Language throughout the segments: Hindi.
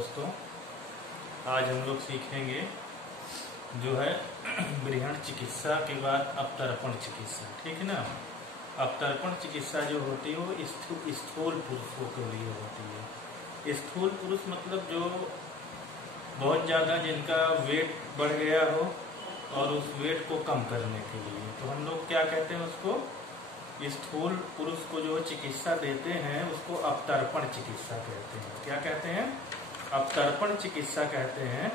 दोस्तों, आज हम लोग सीखेंगे जो है बृहण चिकित्सा के बाद अवतर्पण चिकित्सा। ठीक है ना। अवतर्पण चिकित्सा जो होती है वो स्थूल पुरुषों के लिए होती है। स्थूल पुरुष मतलब जो बहुत ज़्यादा जिनका वेट बढ़ गया हो और उस वेट को कम करने के लिए, तो हम लोग क्या कहते हैं उसको, स्थूल पुरुष को जो चिकित्सा देते हैं उसको अवतर्पण चिकित्सा कहते हैं। क्या कहते हैं? अवतर्पण चिकित्सा कहते हैं।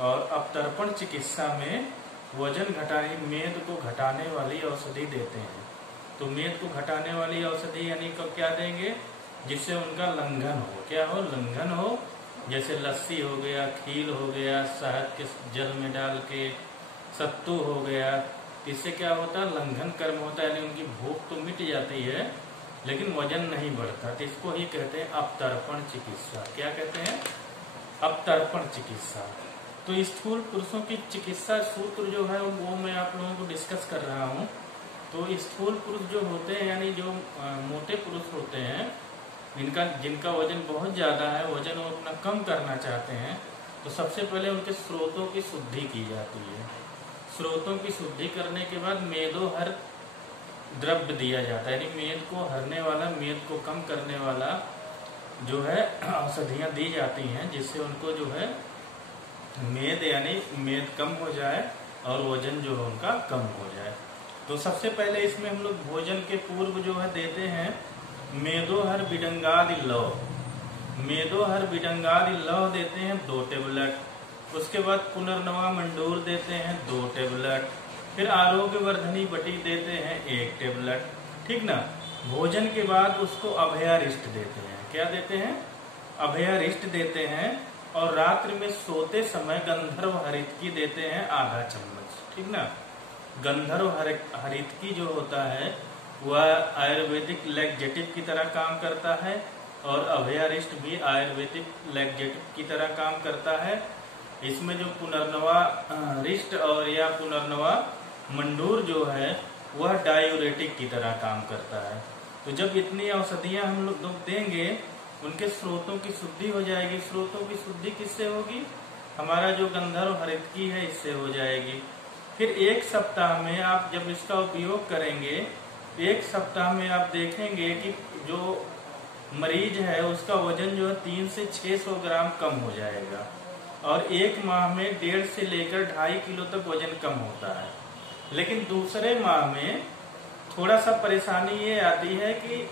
और अवतर्पण चिकित्सा में वजन घटाने, मेद को घटाने वाली औषधि देते हैं। तो मेद को घटाने वाली औषधि यानी क्या देंगे, जिससे उनका लंघन हो। क्या हो? लंघन हो। जैसे लस्सी हो गया, खील हो गया, शहद के जल में डाल के, सत्तू हो गया। इससे क्या होता है? लंघन कर्म होता है, यानी उनकी भूख तो मिट जाती है लेकिन वजन नहीं बढ़ता। तो इसको ही कहते हैं अवतर्पण चिकित्सा। क्या कहते हैं? अवतर्पण चिकित्सा। तो स्थूल पुरुषों की चिकित्सा सूत्र जो है वो मैं आप लोगों को डिस्कस कर रहा हूँ। तो स्थूल पुरुष जो होते हैं यानी जो मोटे पुरुष होते हैं, जिनका वजन बहुत ज्यादा है, वजन वो अपना कम करना चाहते हैं, तो सबसे पहले उनके स्रोतों की शुद्धि की जाती है। स्रोतों की शुद्धि करने के बाद मेदोहर द्रव्य दिया जाता है, यानी मेद को हरने वाला, मेद को कम करने वाला जो है औषधियाँ दी जाती हैं, जिससे उनको जो है मेद यानी मेद कम हो जाए और वजन जो है उनका कम हो जाए। तो सबसे पहले इसमें हम लोग भोजन के पूर्व जो है देते हैं मेदोहर बिडंगादि लव। मेदोहर बिडंगादि लव देते हैं 2 टेबलेट। उसके बाद पुनर्नवा मंडूर देते हैं 2 टेबलेट। फिर आरोग्य वर्धनी बटी देते हैं 1 टेबलेट। ठीक ना। भोजन के बाद उसको अभयारिष्ट देते हैं। क्या देते हैं? अभयारिष्ट देते हैं। और रात्रि में सोते समय गंधर्व हरितकी देते हैं आधा चम्मच। ठीक ना। गंधर्व हरितकी जो होता है वह आयुर्वेदिक लैक्जेटिव की तरह काम करता है और अभयारिष्ट भी आयुर्वेदिक लैक्जेटिव की तरह काम करता है। इसमें जो पुनर्नवा रिष्ट और या पुनर्नवा मंडूर जो है वह डायूरेटिक की तरह काम करता है। तो जब इतनी औषधियां हम लोग देंगे, उनके स्रोतों की शुद्धि हो जाएगी। स्रोतों की शुद्धि किससे होगी? हमारा जो गंधर्व हरितकी है इससे हो जाएगी। फिर 1 सप्ताह में आप जब इसका उपयोग करेंगे, 1 सप्ताह में आप देखेंगे कि जो मरीज है उसका वजन जो है 3 से 600 ग्राम कम हो जाएगा। और 1 माह में 1.5 से लेकर 2.5 किलो तक वजन कम होता है। लेकिन दूसरे माह में थोड़ा सा परेशानी ये आती है कि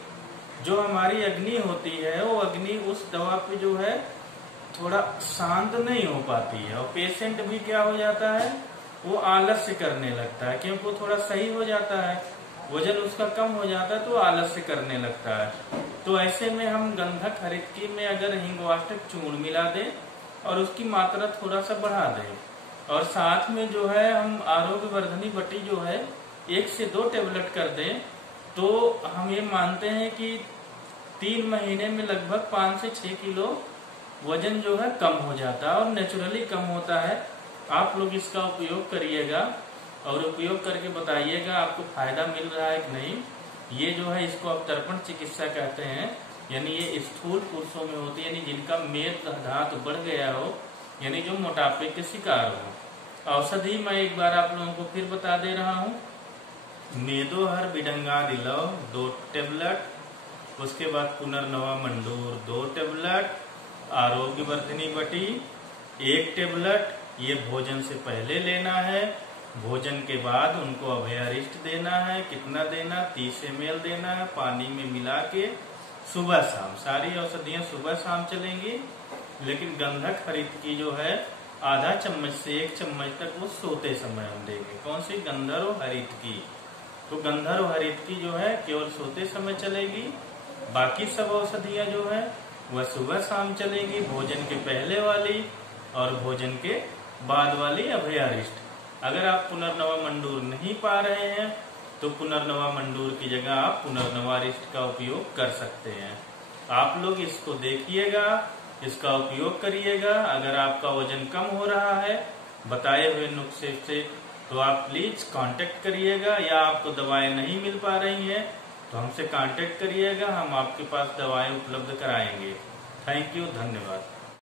जो हमारी अग्नि होती है वो अग्नि उस दवा पे जो है थोड़ा शांत नहीं हो पाती है, और पेशेंट भी क्या हो जाता है, वो आलस्य करने लगता है, क्योंकि वो थोड़ा सही हो जाता है, वजन उसका कम हो जाता है तो आलस्य करने लगता है। तो ऐसे में हम गंधक हरितकी में अगर हिंगवाष्टक चूर्ण मिला दें और उसकी मात्रा थोड़ा सा बढ़ा दें, और साथ में जो है हम आरोग्य वर्धनी बटी जो है 1 से 2 टेबलेट कर दें, तो हम ये मानते हैं कि 3 महीने में लगभग 5 से 6 किलो वजन जो है कम हो जाता है और नेचुरली कम होता है। आप लोग इसका उपयोग करिएगा और उपयोग करके बताइएगा आपको फायदा मिल रहा है कि नहीं। ये जो है इसको अवतर्पण चिकित्सा कहते हैं, यानी ये स्थूल पुरुषों में होती है, यानी जिनका मेद धातु बढ़ गया हो, यानी जो मोटापे के शिकार हो। औषधि मैं एक बार आप लोगों को फिर बता दे रहा हूँ। Medohar बिडंगादि love 2 tablet. उसके बाद पुनर्नवा मंडूर 2 टेबलेट। आरोग्य वर्धनी बटी 1 टेबलेट। ये भोजन से पहले लेना है। भोजन के बाद उनको अभयारिष्ट देना है। कितना देना? 30 ml देना है, पानी में मिला के सुबह शाम। सारी औषधियां सुबह शाम चलेंगी, लेकिन गंधक हरितकी जो है आधा चम्मच से 1 चम्मच तक वो सोते समय हम देंगे। कौन सी? गंधर्व हरितकी। तो गंधर्व हरितकी जो है केवल सोते समय चलेगी। बाकी सब औषधियां जो है वह सुबह शाम चलेगी, भोजन के पहले वाली और भोजन के बाद वाली अभयारिष्ट। अगर आप पुनर्नवा मंडूर नहीं पा रहे हैं तो पुनर्नवा मंडूर की जगह आप पुनर्नवारिष्ट का उपयोग कर सकते हैं। आप लोग इसको देखिएगा, इसका उपयोग करिएगा। अगर आपका वजन कम हो रहा है बताए हुए नुस्खे से, तो आप प्लीज कांटेक्ट करिएगा, या आपको दवाएं नहीं मिल पा रही हैं तो हमसे कांटेक्ट करिएगा, हम आपके पास दवाएं उपलब्ध कराएंगे। थैंक यू, धन्यवाद।